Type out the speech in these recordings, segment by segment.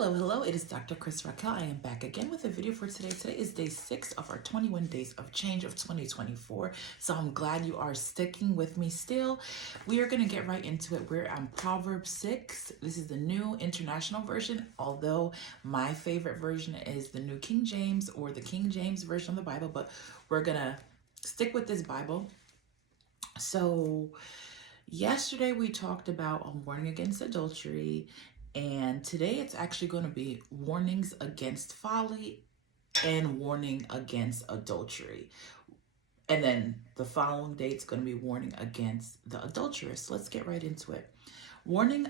Hello, it is Dr. Chris Raquel. I am back again with a video for today. Today is day 6 of our 21 days of change of 2024. So I'm glad you are sticking with me still. We are going to get right into it. We're on Proverbs 6. This is the New International Version, although my favorite version is the New King James or the King James Version of the Bible, but we're going to stick with this Bible. So yesterday we talked about warning against adultery. And today it's actually going to be warnings against folly and warning against adultery. And then the following day it's going to be warning against the adulteress. Let's get right into it. Warnings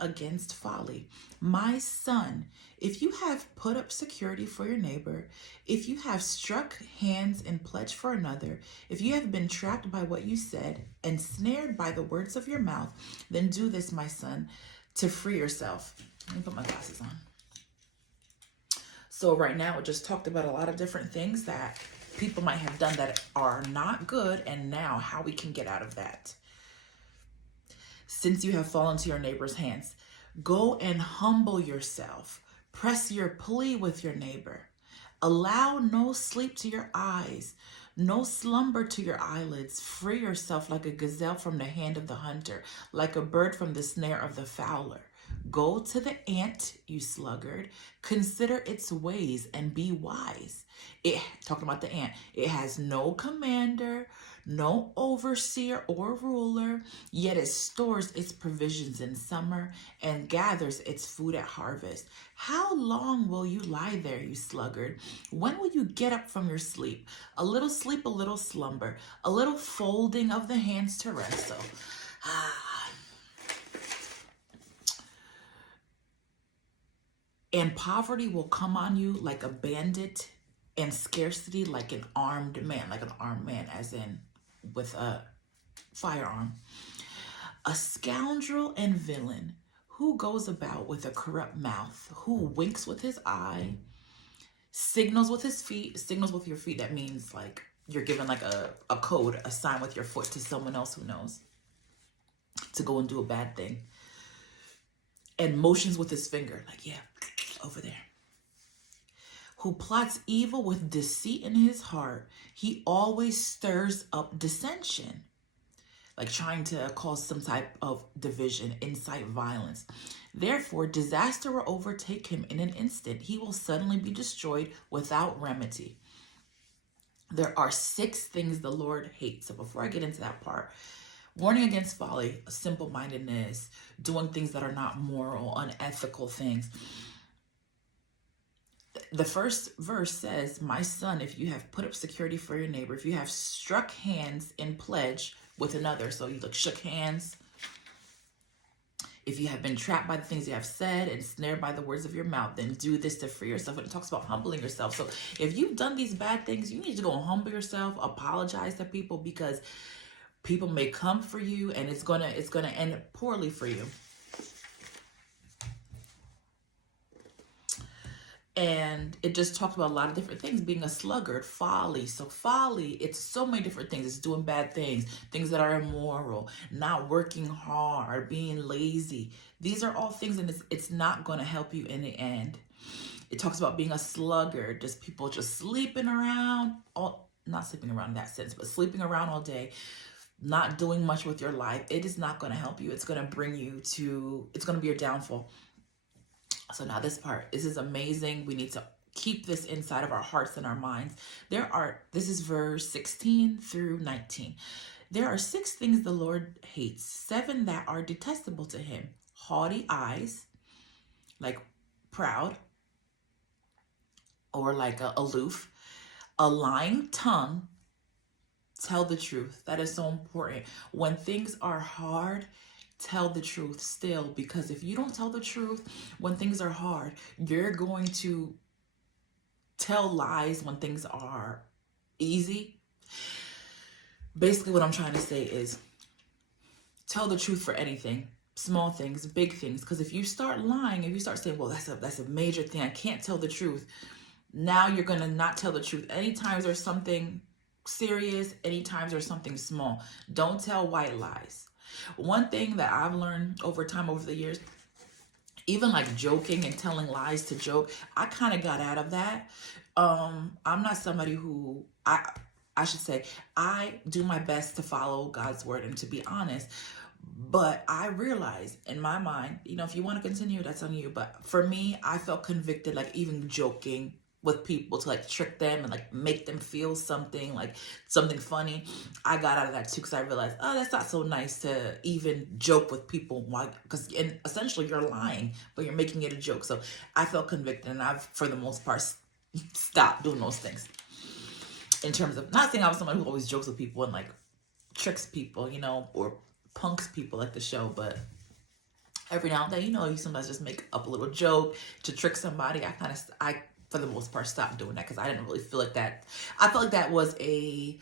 against folly. My son, if you have put up security for your neighbor, if you have struck hands in pledge for another, if you have been trapped by what you said and snared by the words of your mouth, then do this, my son, to free yourself. Let me put my glasses on. So right now, we just talked about a lot of different things that people might have done that are not good, and now how we can get out of that. Since you have fallen to your neighbor's hands, go and humble yourself. Press your plea with your neighbor. Allow no sleep to your eyes, no slumber to your eyelids. Free yourself like a gazelle from the hand of the hunter, like a bird from the snare of the fowler. Go to the ant, you sluggard. Consider its ways and be wise. Talking about the ant, it has no commander, no overseer or ruler, yet it stores its provisions in summer and gathers its food at harvest. How long will you lie there, you sluggard? When will you get up from your sleep? A little sleep, a little slumber, a little folding of the hands to rest. So, and poverty will come on you like a bandit, and scarcity like an armed man, as in with a firearm. A scoundrel and villain who goes about with a corrupt mouth, who winks with his eye, signals with his feet. Signals with your feet, that means like you're giving like a code, a sign with your foot to someone else who knows to go and do a bad thing. And motions with his finger, like, yeah, over there. Who plots evil with deceit in his heart. He always stirs up dissension, like trying to cause some type of division, incite violence. Therefore, disaster will overtake him in an instant. He will suddenly be destroyed without remedy. There are 6 things the Lord hates. So before I get into that part, warning against folly, simple-mindedness, doing things that are not moral, unethical things. The first verse says, my son, if you have put up security for your neighbor, if you have struck hands in pledge with another, so you shook hands, if you have been trapped by the things you have said and snared by the words of your mouth, then do this to free yourself. And it talks about humbling yourself. So if you've done these bad things, you need to go and humble yourself, apologize to people, because people may come for you and it's gonna end poorly for you. And it just talked about a lot of different things, being a sluggard, folly. So folly, it's so many different things. It's doing bad things, things that are immoral, not working hard, being lazy. These are all things, and it's not going to help you in the end. It talks about being a sluggard, just people just sleeping around, not sleeping around in that sense, but sleeping around all day, not doing much with your life. It is not going to help you. It's going to bring you to, it's going to be your downfall. So now this is amazing. We need to keep this inside of our hearts and our minds. This is verse 16 through 19. There are 6 things the Lord hates, 7 that are detestable to him. Haughty eyes, like proud, or like aloof. A lying tongue. Tell the truth. That is so important. When things are hard, tell the truth still, because if you don't tell the truth when things are hard, you're going to tell lies when things are easy. Basically, what I'm trying to say is tell the truth for anything, small things, big things, because if you start lying, if you start saying, well, that's a major thing, I can't tell the truth, now you're going to not tell the truth. Anytime there's something serious, anytime there's something small, don't tell white lies. One thing that I've learned over time, over the years, even like joking and telling lies to joke, I kind of got out of that. I'm not somebody who I should say I do my best to follow God's word and to be honest. But I realized in my mind, you know, if you want to continue, that's on you. But for me, I felt convicted, like even joking with people to like trick them and like make them feel something, like something funny. I got out of that too because I realized, oh, that's not so nice to even joke with people. Why? Because essentially you're lying, but you're making it a joke. So I felt convicted, and I've, for the most part, stopped doing those things. In terms of, not saying I was someone who always jokes with people and like tricks people, you know, or punks people like the show, but every now and then, you know, you sometimes just make up a little joke to trick somebody. I for the most part stopped doing that because I didn't really feel like that. I felt like that was a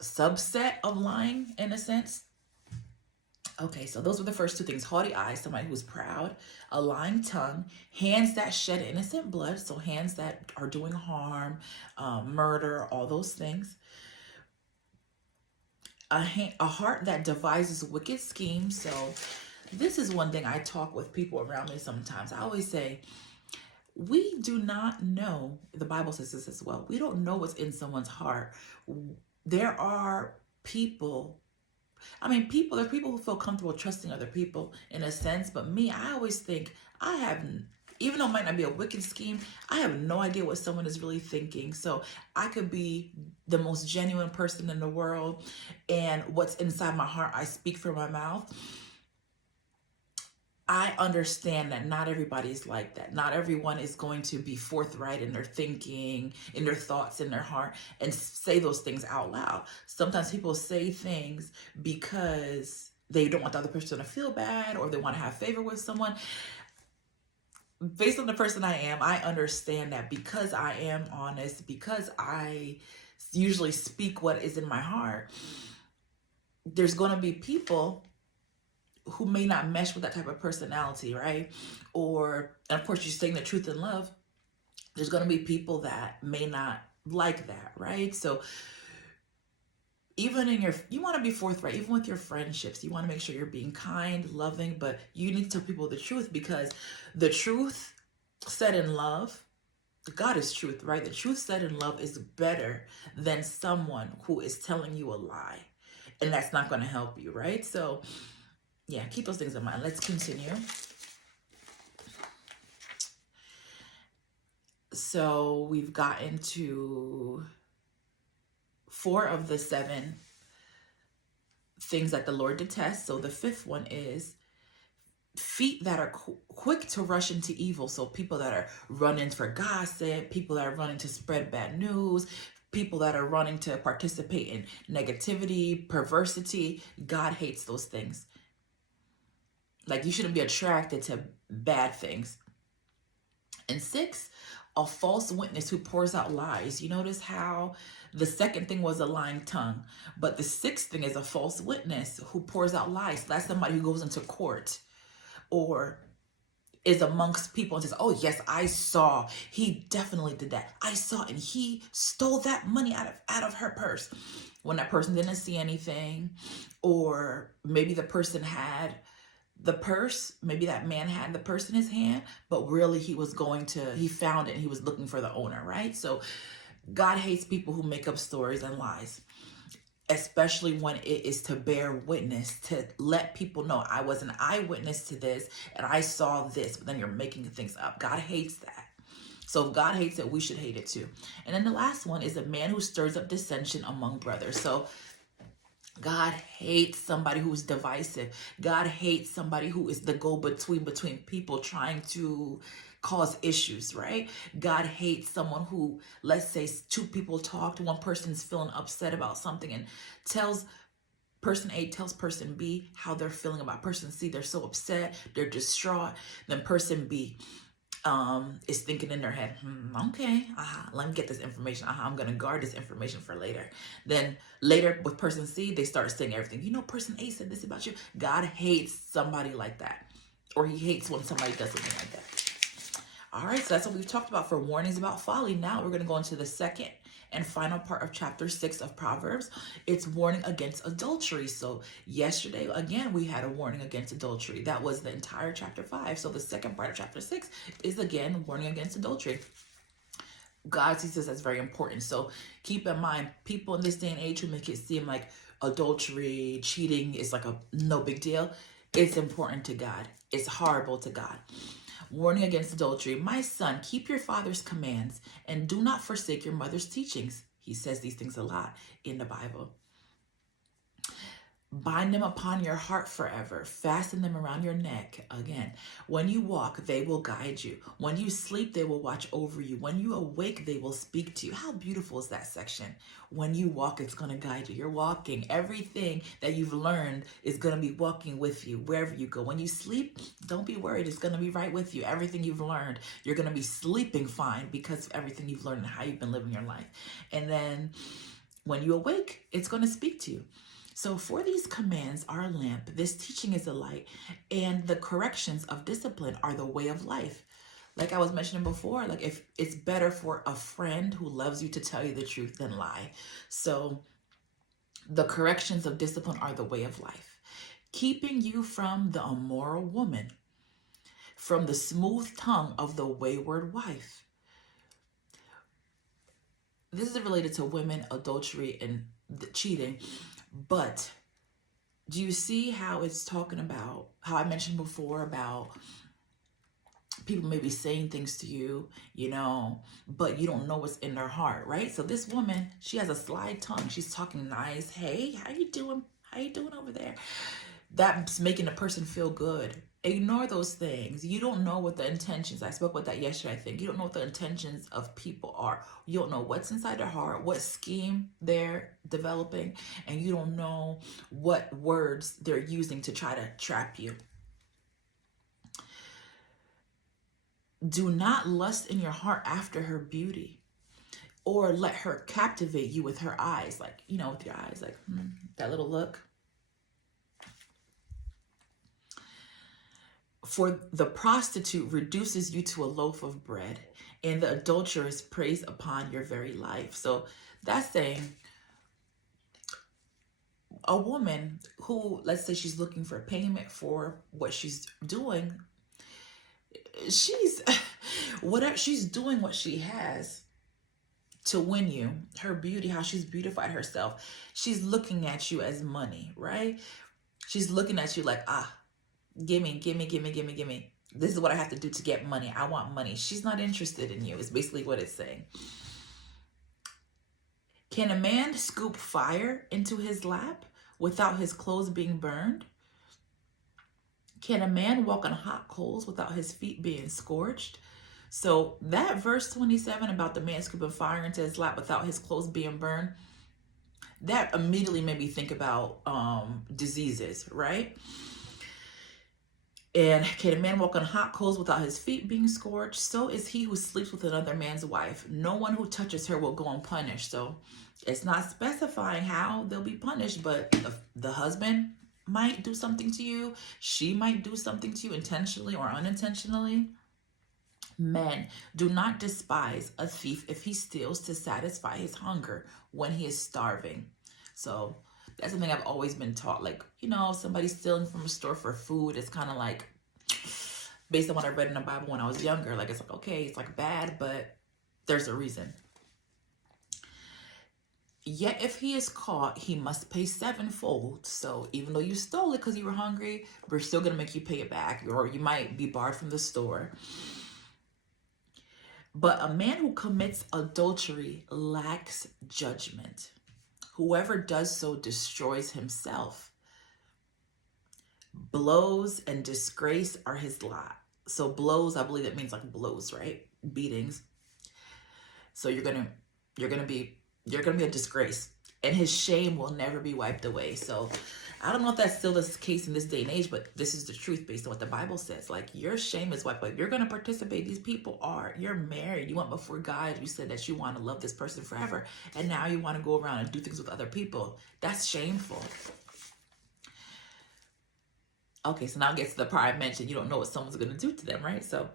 subset of lying in a sense. Okay, so those were the first two things. Haughty eyes, somebody who's proud. A lying tongue. Hands that shed innocent blood, so hands that are doing harm, murder, all those things. A heart that devises wicked schemes. So this is one thing I talk with people around me sometimes. I always say, we do not know, the Bible says this as well, we don't know what's in someone's heart. There are people, there are people who feel comfortable trusting other people in a sense, but me, I always think even though it might not be a wicked scheme, I have no idea what someone is really thinking. So I could be the most genuine person in the world, and what's inside my heart, I speak from my mouth. I understand that not everybody's like that. Not everyone is going to be forthright in their thinking, in their thoughts, in their heart, and say those things out loud. Sometimes people say things because they don't want the other person to feel bad, or they want to have favor with someone. Based on the person I am, I understand that because I am honest, because I usually speak what is in my heart, there's going to be people who may not mesh with that type of personality, right? And of course, you're saying the truth in love. There's going to be people that may not like that, right? So even you want to be forthright, even with your friendships, you want to make sure you're being kind, loving, but you need to tell people the truth, because the truth said in love, God is truth, right? The truth said in love is better than someone who is telling you a lie, and that's not going to help you, right? So yeah, keep those things in mind. Let's continue. So we've gotten to 4 of the 7 things that the Lord detests. So the 5th one is feet that are quick to rush into evil. So people that are running for gossip, people that are running to spread bad news, people that are running to participate in negativity, perversity. God hates those things. Like, you shouldn't be attracted to bad things. And 6, a false witness who pours out lies. You notice how the second thing was a lying tongue, but the 6th thing is a false witness who pours out lies. So that's somebody who goes into court or is amongst people and says, oh yes, I saw, he definitely did that. I saw, and he stole that money out of her purse, when that person didn't see anything. Or maybe the person had the purse, maybe that man had the purse in his hand, but really he found it and he was looking for the owner, right? So God hates people who make up stories and lies, especially when it is to bear witness, to let people know, I was an eyewitness to this and I saw this, but then you're making things up. God hates that. So if God hates it, we should hate it too. And then the last one is a man who stirs up dissension among brothers. So God hates somebody who's divisive. God hates somebody who is the go-between between people trying to cause issues, right? God hates someone who, let's say 2 people talked, one person's feeling upset about something and person A tells person B how they're feeling about person C. They're so upset, they're distraught. Then person B is thinking in their head, okay, let me get this information. I'm going to guard this information for later. Then later with person C, they start saying everything. You know, person A said this about you. God hates somebody like that. Or he hates when somebody does something like that. All right, so that's what we've talked about for warnings about folly. Now we're going to go into the second and final part of chapter 6 of Proverbs, it's warning against adultery. So yesterday, again, we had a warning against adultery. That was the entire chapter 5. So the second part of chapter 6 is again warning against adultery. God sees this as very important. So keep in mind, people in this day and age who make it seem like adultery, cheating is like a no big deal. It's important to God. It's horrible to God. Warning against adultery. My son, keep your father's commands and do not forsake your mother's teachings. He says these things a lot in the Bible. Bind them upon your heart forever. Fasten them around your neck. Again, when you walk, they will guide you. When you sleep, they will watch over you. When you awake, they will speak to you. How beautiful is that section? When you walk, it's going to guide you. You're walking. Everything that you've learned is going to be walking with you wherever you go. When you sleep, don't be worried. It's going to be right with you. Everything you've learned, you're going to be sleeping fine because of everything you've learned and how you've been living your life. And then when you awake, it's going to speak to you. So for these commands are a lamp, this teaching is a light, and the corrections of discipline are the way of life. Like I was mentioning before, like if it's better for a friend who loves you to tell you the truth than lie. So the corrections of discipline are the way of life, keeping you from the immoral woman, from the smooth tongue of the wayward wife. This is related to women, adultery, and cheating. But do you see how it's talking about, how I mentioned before about people maybe saying things to you, you know, but you don't know what's in their heart, right? So this woman, she has a sly tongue. She's talking nice. Hey, how you doing? How you doing over there? That's making the person feel good. Ignore those things. You don't know what the intentions, I spoke about that yesterday, I think. You don't know what the intentions of people are. You don't know what's inside their heart, what scheme they're developing, and you don't know what words they're using to try to trap you. Do not lust in your heart after her beauty, or let her captivate you with her eyes. Like, you know, with your eyes, like that little look. For the prostitute reduces you to a loaf of bread, and the adulteress preys upon your very life. So that's saying a woman who, let's say she's looking for payment for what she's doing, she's doing what she has to win you, her beauty, how she's beautified herself. She's looking at you as money, right? She's looking at you like, gimme. This is what I have to do to get money. I want money. She's not interested in you, is basically what it's saying. Can a man scoop fire into his lap without his clothes being burned? Can a man walk on hot coals without his feet being scorched? So that verse 27 about the man scooping fire into his lap without his clothes being burned, that immediately made me think about diseases, right? And can a man walk on hot coals without his feet being scorched? So is he who sleeps with another man's wife. No one who touches her will go unpunished. So it's not specifying how they'll be punished, but the husband might do something to you. She might do something to you intentionally or unintentionally. Men, do not despise a thief if he steals to satisfy his hunger when he is starving. So that's something I've always been taught. Like, you know, somebody stealing from a store for food, it's kind of like, based on what I read in the Bible when I was younger, like, it's like, okay, it's like bad, but there's a reason. Yet if he is caught, he must pay sevenfold. So even though you stole it because you were hungry, we're still going to make you pay it back, or you might be barred from the store. But a man who commits adultery lacks judgment. Whoever does so destroys himself. Blows and disgrace are his lot. So blows, I believe that means like blows, right? Beatings. So you're gonna be a disgrace, and his shame will never be wiped away. So I don't know if that's still the case in this day and age, but this is the truth based on what the Bible says. Like, your shame is wiped away. You're going to participate. These people you're married. You went before God. You said that you want to love this person forever. And now you want to go around and do things with other people. That's shameful. Okay, so now it gets to the part I mentioned. You don't know what someone's going to do to them, right? So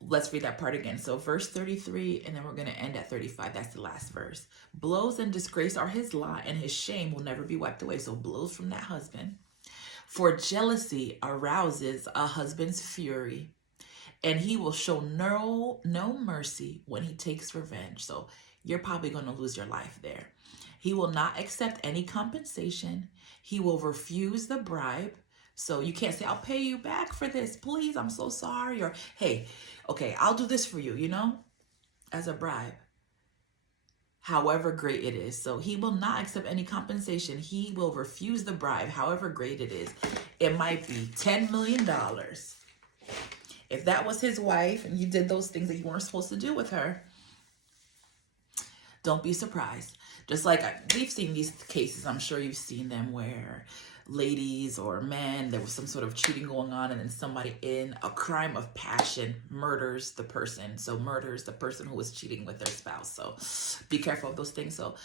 Let's read that part again. So verse 33, and then we're going to end at 35. That's the last verse. Blows and disgrace are his lot, and his shame will never be wiped away. So blows from that husband. For jealousy arouses a husband's fury, and he will show no mercy when he takes revenge. So you're probably going to lose your life there. He will not accept any compensation. He will refuse the bribe. So you can't say, I'll pay you back for this. Please, I'm so sorry. Or, hey, okay, I'll do this for you, you know, as a bribe. However great it is. So he will not accept any compensation. He will refuse the bribe, however great it is. It might be $10 million. If that was his wife and you did those things that you weren't supposed to do with her, don't be surprised. Just like we've seen these cases, I'm sure you've seen them, where ladies or men, there was some sort of cheating going on, and then somebody in a crime of passion murders the person. So murders the person who was cheating with their spouse. So be careful of those things. So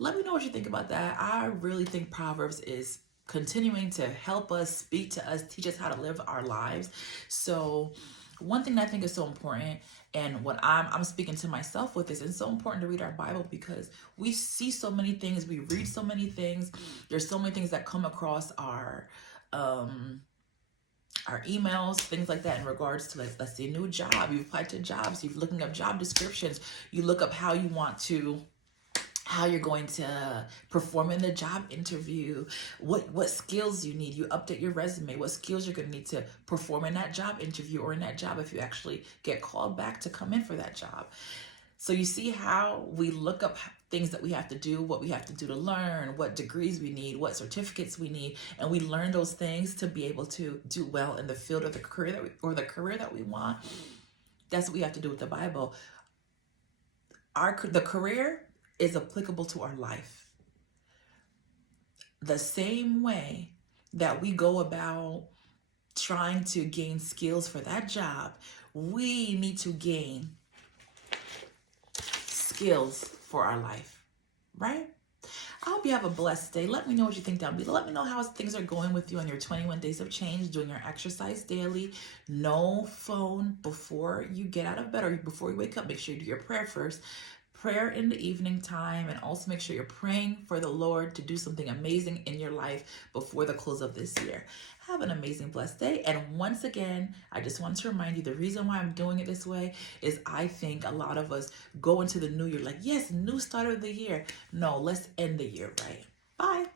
let me know what you think about that. I really think Proverbs is continuing to help us, speak to us, teach us how to live our lives. So one thing that I think is so important, and what I'm speaking to myself with, is it's so important to read our Bible, because we see so many things, we read so many things. There's so many things that come across our emails, things like that, in regards to, like, let's say, new job. You've applied to jobs, you're looking up job descriptions, you look up how you're going to perform in the job interview, what skills you need. You update your resume, what skills you're going to need to perform in that job interview, or in that job if you actually get called back to come in for that job. So you see how we look up things that we have to do, what we have to do to learn, what degrees we need, what certificates we need, and we learn those things to be able to do well in the field of the career that we want. That's what we have to do with the Bible. The career is applicable to our life. The same way that we go about trying to gain skills for that job, we need to gain skills for our life, right? I hope you have a blessed day. Let me know what you think down below. Let me know how things are going with you on your 21 days of change, doing your exercise daily. No phone before you get out of bed or before you wake up. Make sure you do your prayer first. Prayer in the evening time, and also make sure you're praying for the Lord to do something amazing in your life before the close of this year. Have an amazing, blessed day. And once again, I just want to remind you, the reason why I'm doing it this way is I think a lot of us go into the new year like, yes, new start of the year. No, let's end the year right. Bye.